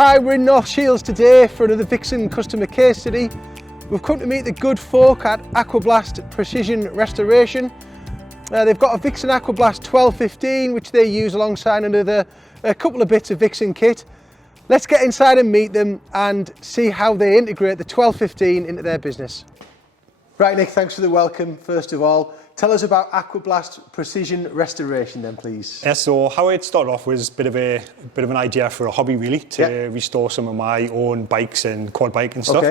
Hi, we're in North Shields today for another Vixen customer case study. We've come to meet the good folk at Aquablast Precision Restoration. They've got a Vixen Aquablast 1215 which they use alongside a couple of bits of Vixen kit. Let's get inside and meet them and see how they integrate the 1215 into their business. Right, Nick, thanks for the welcome first of all. Tell us about Aquablast Precision Restoration then, please. Yeah, so how it started off was a bit of an idea for a hobby really, to restore some of my own bikes and quad bike and stuff.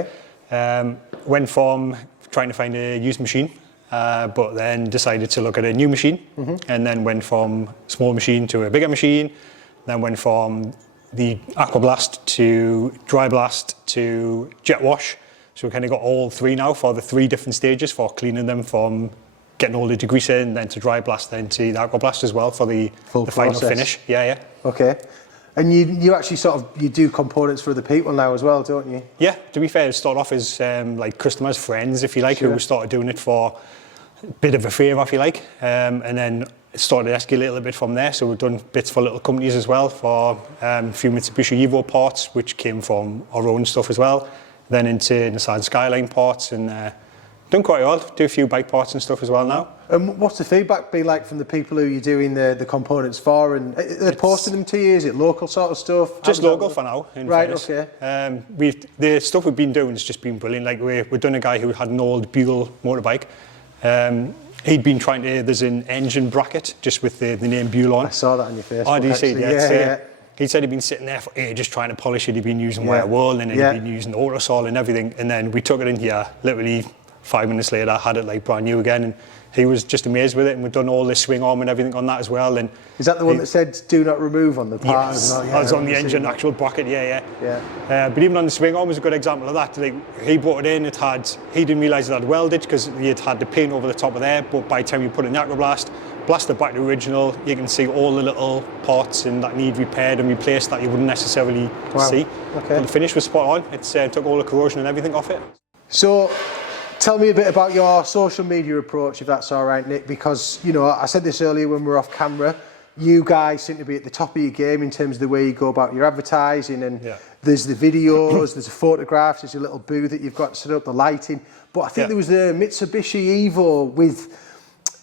Okay. Went from trying to find a used machine, but then decided to look at a new machine, and then went from small machine to a bigger machine, then went from the Aquablast to dry blast to jet wash. So we kind of got all three now for the three different stages for cleaning them, from getting all the degrease in, then to dry blast, then to the Aquablast as well for the final finish. Yeah. Okay. And you actually you do components for other people now as well, don't you? Yeah, to be fair, it started off as like customers, friends, if you like, who started doing it for a bit of a favour, if you like. And then it started to escalate a little bit from there. So we've done bits for little companies as well, for a few Mitsubishi Evo parts, which came from our own stuff as well. Then into Nissan Skyline parts, and done quite well. Do a few bike parts and stuff as well now. And what's the feedback been like from the people who you're doing the components for? And they're posting them to you? Is it local sort of stuff? Just local for now. Right, fairness. okay. The stuff we've been doing has just been brilliant. Like we've done a guy who had an old Buell motorbike. He'd been trying to, there's an engine bracket just with the name Buell on. I saw that on your Facebook. Oh, did you see that? Yeah. He said he'd been sitting there for ages trying to polish it. He'd been using wire wool, and then he'd been using Autosol and everything. And then we took it in here, literally 5 minutes later, I had it like brand new again. And he was just amazed with it. And we've done all the swing arm and everything on that as well. And is that the one that said "do not remove" on the part? Yes, that was on the engine, actual bracket. Yeah. But even on the swing arm was a good example of that. Like he brought it in, he didn't realise it had welded because he had the paint over the top of there. But by the time you put it in the Aquablast, blast it back to original, you can see all the little parts and that need repaired and replaced that you wouldn't necessarily see. Okay. But the finish was spot on. It took all the corrosion and everything off it. So, tell me a bit about your social media approach, if that's all right, Nick, because, you know, I said this earlier when we were off camera, you guys seem to be at the top of your game in terms of the way you go about your advertising, and there's the videos, there's the photographs, there's a little booth that you've got set up, the lighting, but I think there was the Mitsubishi Evo with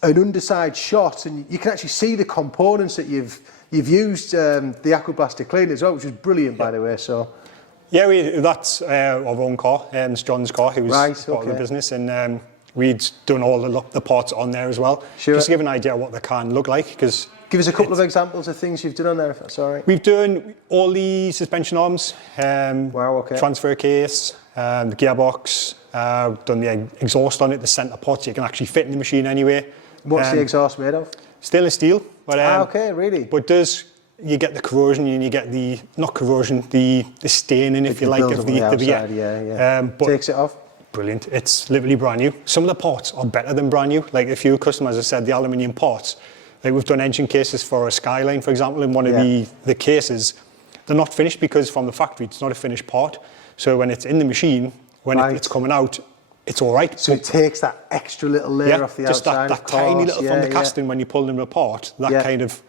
an underside shot, and you can actually see the components that you've used the Aquablast to clean as well, which was brilliant, by the way. So yeah, that's our own car, it's John's car, who was part of the business, and we'd done all the parts on there as well, just to give an idea of what they can look like. Because give us a couple of examples of things you've done on there, if that's all right. We've done all the suspension arms, transfer case, the gearbox, done the exhaust on it, the centre pot, so you can actually fit in the machine anyway. What's the exhaust made of? Stainless steel. But, okay, really? But you get the corrosion, and you get the staining, if you like, of the outside, but takes it off. Brilliant. It's literally brand new. Some of the parts are better than brand new. Like a few customers have said, the aluminium parts. Like we've done engine cases for a Skyline, for example, in one of the cases. They're not finished because from the factory it's not a finished part. So when it's in the machine, when it's coming out, it's all right. So it takes that extra little layer off the outside. Just that tiny little from the casting when you pull them apart, that kind of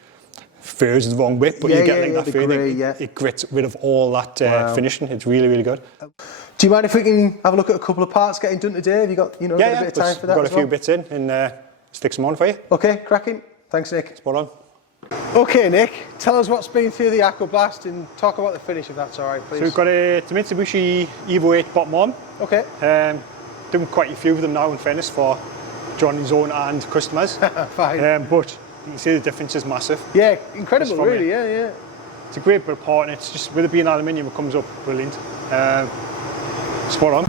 furs is the wrong way, but you get like that feeling. It grits rid of all that finishing. It's really, really good. Do you mind if we can have a look at a couple of parts getting done today? Have you got a bit of time for that? We've got a few bits in and stick some on for you. Okay, cracking. Thanks, Nick. Spot on. Okay, Nick, tell us what's been through the Aquablast and talk about the finish, if that's all right, please. So we've got a Mitsubishi Evo 8 bottom arm. Okay. Doing quite a few of them now, in fairness, for Johnny's own and customers. Fine. But you can see the difference is massive. Yeah, incredible, really, yeah. It's a great bit of part, and it's just, with it being aluminium, it comes up brilliant. Spot on.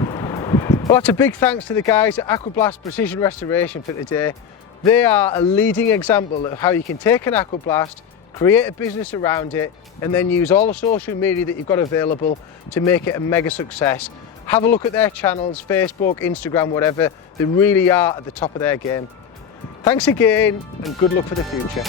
Well, that's a big thanks to the guys at Aquablast Precision Restoration for today. They are a leading example of how you can take an Aquablast, create a business around it, and then use all the social media that you've got available to make it a mega success. Have a look at their channels, Facebook, Instagram, whatever. They really are at the top of their game. Thanks again, and good luck for the future.